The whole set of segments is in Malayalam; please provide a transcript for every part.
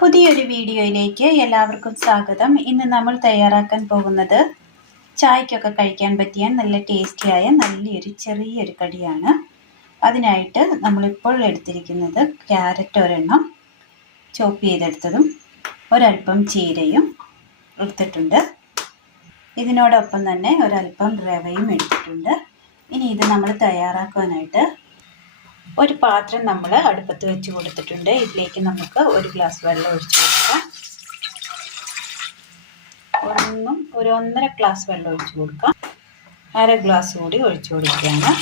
പുതിയൊരു വീഡിയോയിലേക്ക് എല്ലാവർക്കും സ്വാഗതം. ഇന്ന് നമ്മൾ തയ്യാറാക്കാൻ പോകുന്നത് ചായക്കൊക്കെ കഴിക്കാൻ പറ്റിയ നല്ല ടേസ്റ്റിയായ നല്ലൊരു ചെറിയൊരു കടിയാണ്. അതിനായിട്ട് നമ്മളിപ്പോൾ എടുത്തിരിക്കുന്നത് ക്യാരറ്റ് ഒരെണ്ണം ചോപ്പ് ചെയ്തെടുത്തതും ഒരല്പം ചീരയും എടുത്തിട്ടുണ്ട്. ഇതിനോടൊപ്പം തന്നെ ഒരല്പം റവയും എടുത്തിട്ടുണ്ട്. ഇനി ഇത് നമ്മൾ തയ്യാറാക്കാനായിട്ട് ഒരു പാത്രം നമ്മൾ അടുപ്പത്ത് വെച്ച് കൊടുത്തിട്ടുണ്ട്. ഇതിലേക്ക് നമുക്ക് ഒരു ഗ്ലാസ് വെള്ളം ഒഴിച്ച് കൊടുക്കാം. ഒരു 1.5 ഗ്ലാസ് വെള്ളം ഒഴിച്ച് കൊടുക്കാം. അര ഗ്ലാസ് കൂടി ഒഴിച്ച് കൊടുക്കുകയാണ്.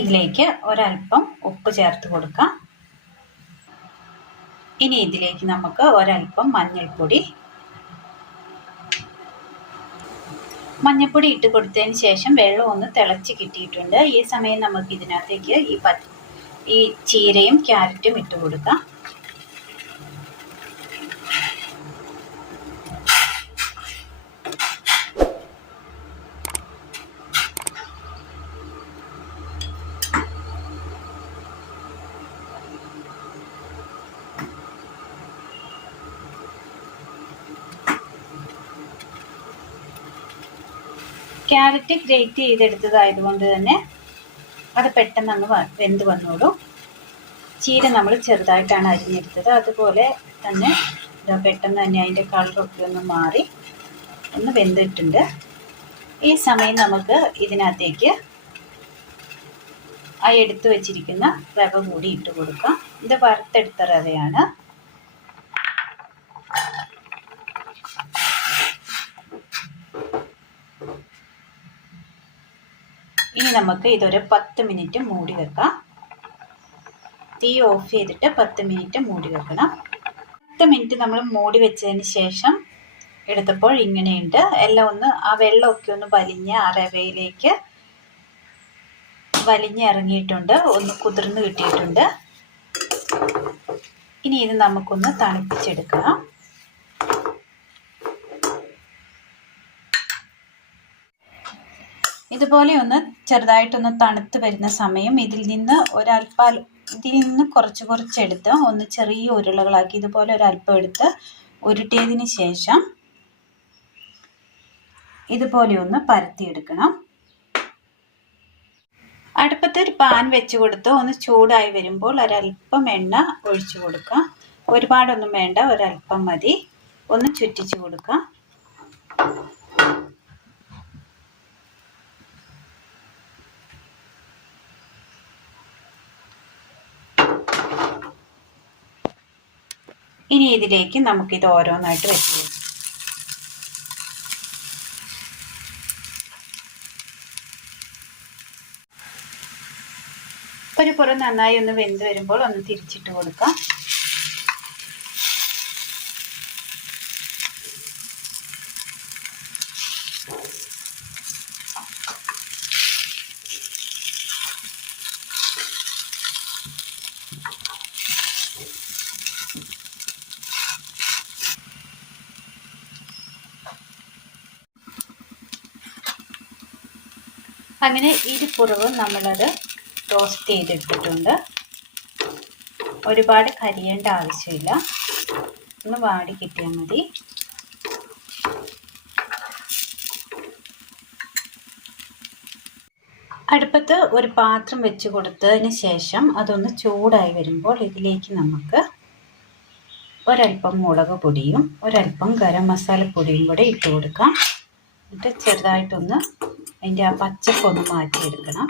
ഇതിലേക്ക് ഒരല്പം ഉപ്പ് ചേർത്ത് കൊടുക്കാം. ഇനി ഇതിലേക്ക് നമുക്ക് ഒരല്പം മഞ്ഞൾപ്പൊടി ഇട്ട് കൊടുത്തതിന് ശേഷം വെള്ളം ഒന്ന് തിളച്ച് കിട്ടിയിട്ടുണ്ട്. ഈ സമയം നമുക്ക് ഇതിനകത്തേക്ക് ഈ ചീരയും ക്യാരറ്റും ഇട്ട് കൊടുക്കാം. ക്യാരറ്റ് ഗ്രേറ്റ് ചെയ്തെടുത്തതായതുകൊണ്ട് തന്നെ അത് പെട്ടെന്ന് അങ്ങ് വെന്ത് വന്നോളും. ചീര നമ്മൾ ചെറുതായിട്ടാണ് അരിഞ്ഞെടുത്തത്. അതുപോലെ തന്നെ പെട്ടെന്ന് തന്നെ അതിൻ്റെ കളറൊക്കെ ഒന്ന് മാറി ഒന്ന് വെന്തിട്ടുണ്ട്. ഈ സമയം നമുക്ക് ഇതിനകത്തേക്ക് ആ എടുത്തു വെച്ചിരിക്കുന്ന റവ കൂടി ഇട്ട് കൊടുക്കാം. ഇത് വറുത്തെടുത്ത റവയാണ്. ഇനി നമുക്ക് ഇതൊരു 10 മിനിറ്റ് മൂടി വെക്കാം. തീ ഓഫ് ചെയ്തിട്ട് 10 മിനിറ്റ് മൂടി വെക്കണം. 10 മിനിറ്റ് നമ്മൾ മൂടി വെച്ചതിന് ശേഷം എടുത്തപ്പോൾ ഇങ്ങനെയുണ്ട്. എല്ലാം ഒന്ന് ആ വെള്ളമൊക്കെ ഒന്ന് വലിഞ്ഞ് ആ റവയിലേക്ക് വലിഞ്ഞിറങ്ങിയിട്ടുണ്ട്. ഒന്ന് കുതിർന്ന് കിട്ടിയിട്ടുണ്ട്. ഇനി ഇത് നമുക്കൊന്ന് തണുപ്പിച്ചെടുക്കണം. ഇതുപോലെ ഒന്ന് ചെറുതായിട്ടൊന്ന് തണുത്ത് വരുന്ന സമയം ഇതിൽ നിന്ന് കുറച്ചെടുത്ത് ഒന്ന് ചെറിയ ഉരുളകളാക്കി ഇതുപോലെ ഒരല്പം എടുത്ത് ഉരുട്ടിയതിന് ശേഷം ഇതുപോലെ ഒന്ന് പരത്തിയെടുക്കണം. അടുപ്പത്ത് ഒരു പാൻ വെച്ച് കൊടുത്ത് ഒന്ന് ചൂടായി വരുമ്പോൾ ഒരല്പം എണ്ണ ഒഴിച്ചു കൊടുക്കാം. ഒരുപാടൊന്നും വേണ്ട, ഒരല്പം മതി. ഒന്ന് ചുറ്റിച്ചു കൊടുക്കാം. ഇനി ഇതിലേക്ക് നമുക്കിത് ഓരോന്നായിട്ട് വെച്ച് കൊടുക്കാം. ഒരു പുറം നന്നായി ഒന്ന് വെന്ത് വരുമ്പോൾ ഒന്ന് തിരിച്ചിട്ട് കൊടുക്കാം. അങ്ങനെ ഇരുപുറവും നമ്മളത് റോസ്റ്റ് ചെയ്തെടുത്തിട്ടുണ്ട്. ഒരുപാട് കരിയേണ്ട ആവശ്യമില്ല, ഒന്ന് വാടി കിട്ടിയാൽ മതി. അടുപ്പത്ത് ഒരു പാത്രം വെച്ച് കൊടുത്തതിന് ശേഷം അതൊന്ന് ചൂടായി വരുമ്പോൾ ഇതിലേക്ക് നമുക്ക് ഒരല്പം മുളക് പൊടിയും ഒരല്പം ഗരം മസാലപ്പൊടിയും കൂടെ ഇട്ട് കൊടുക്കാം. എന്നിട്ട് ചെറുതായിട്ടൊന്ന് അതിൻ്റെ ആ പച്ചപ്പൊന്ന് മാറ്റിയെടുക്കണം.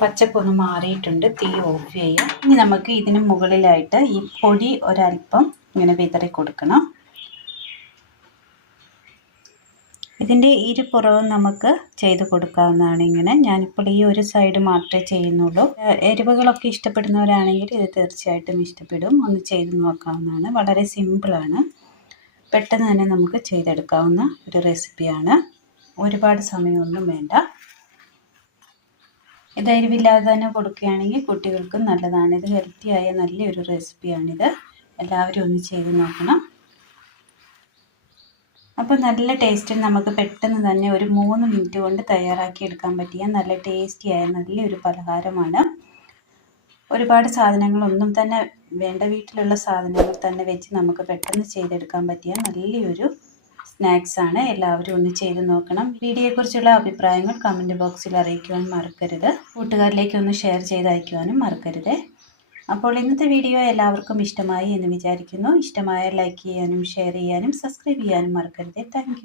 പച്ചപ്പൊന്ന് മാറിയിട്ടുണ്ട്. തീ ഓഫ് ചെയ്യാം. ഇനി നമുക്ക് ഇതിന് മുകളിലായിട്ട് ഈ പൊടി ഒരല്പം ഇങ്ങനെ വിതറി കൊടുക്കണം. ഇതിൻ്റെ ഇരുപുറവും നമുക്ക് ചെയ്ത് കൊടുക്കാവുന്നതാണ്. ഇങ്ങനെ ഞാനിപ്പോൾ ഈ ഒരു സൈഡ് മാത്രമേ ചെയ്യുന്നുള്ളൂ. എരിവുകളൊക്കെ ഇഷ്ടപ്പെടുന്നവരാണെങ്കിൽ ഇത് തീർച്ചയായിട്ടും ഇഷ്ടപ്പെടും. ഒന്ന് ചെയ്ത് നോക്കാവുന്നതാണ്. വളരെ സിമ്പിളാണ്. പെട്ടെന്ന് തന്നെ നമുക്ക് ചെയ്തെടുക്കാവുന്ന ഒരു റെസിപ്പിയാണ്. ഒരുപാട് സമയമൊന്നും വേണ്ട. ഇത് എരിവില്ലാതെ തന്നെ കൊടുക്കുകയാണെങ്കിൽ കുട്ടികൾക്കും നല്ലതാണ്. ഇത് ഹെൽത്തിയായ നല്ലൊരു റെസിപ്പിയാണിത്. എല്ലാവരും ഒന്ന് ചെയ്ത് നോക്കണം. അപ്പോൾ നല്ല ടേസ്റ്റിൽ നമുക്ക് പെട്ടെന്ന് തന്നെ ഒരു 3 മിനിറ്റ് കൊണ്ട് തയ്യാറാക്കി എടുക്കാൻ പറ്റിയ നല്ല ടേസ്റ്റിയായ നല്ലൊരു പലഹാരമാണ്. ഒരുപാട് സാധനങ്ങളൊന്നും തന്നെ വേണ്ട, വീട്ടിലുള്ള സാധനങ്ങൾ തന്നെ വെച്ച് നമുക്ക് പെട്ടെന്ന് ചെയ്തെടുക്കാൻ പറ്റിയ നല്ലൊരു സ്നാക്സാണ്. എല്ലാവരും ഒന്ന് ചെയ്ത് നോക്കണം. വീഡിയോയെക്കുറിച്ചുള്ള അഭിപ്രായങ്ങൾ കമൻറ്റ് ബോക്സിൽ അറിയിക്കുവാൻ മറക്കരുത്. കൂട്ടുകാരിലേക്ക് ഒന്ന് ഷെയർ ചെയ്ത് അയക്കുവാനും മറക്കരുത്. അപ്പോൾ ഇന്നത്തെ വീഡിയോ എല്ലാവർക്കും ഇഷ്ടമായി എന്ന് വിചാരിക്കുന്നു. ഇഷ്ടമായ ലൈക്ക് ചെയ്യാനും ഷെയർ ചെയ്യാനും സബ്സ്ക്രൈബ് ചെയ്യാനും മറക്കരുത്. താങ്ക്